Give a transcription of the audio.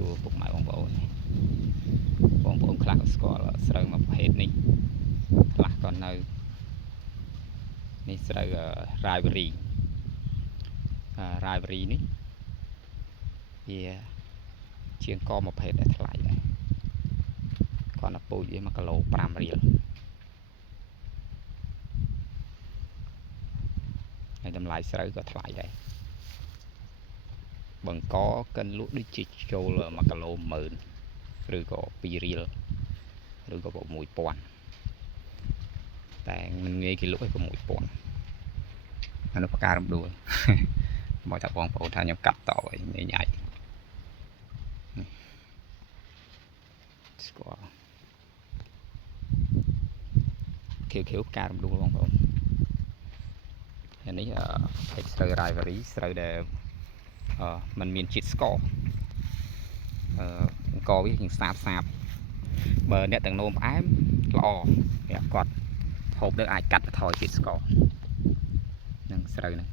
សួរពុកម៉ែបងប្អូនខ្លះក៏ស្គាល់ស្រូវមួយប្រភេទនេះខ្លះក៏នៅនេះស្រូវរាយវរីនេះវាជាងកមួយប្រភេទដែលថ្លៃដែរគាត់ទៅពូជវា1គីឡូ5រៀលហើយតម្លៃស្រូវក៏ថ្លៃដែរបង្កកិនលក់ដូចជាចូល1គីឡូ10000ឬក៏2រៀលឬក៏6000តែមិនងាយគេលក់ឲ្យ6000អានោះផ្ការំដួលមកថាបងប្អូនថាខ្ញុំកាត់តអីញ៉ៃស្គាល់ខៀវផ្ការំដួលបងប្អូនហើយនេះភេទស្រូវរាយវរីស្រូវដែលมันមានជាតិស្ករអង្គវាជាងសាបបើអ្នកទាំងនោមផ្អែមល្អអ្នកគាត់ហូបទៅអាចកាត់បន្ថយជាតិស្ករនឹងស្រូវហ្នឹង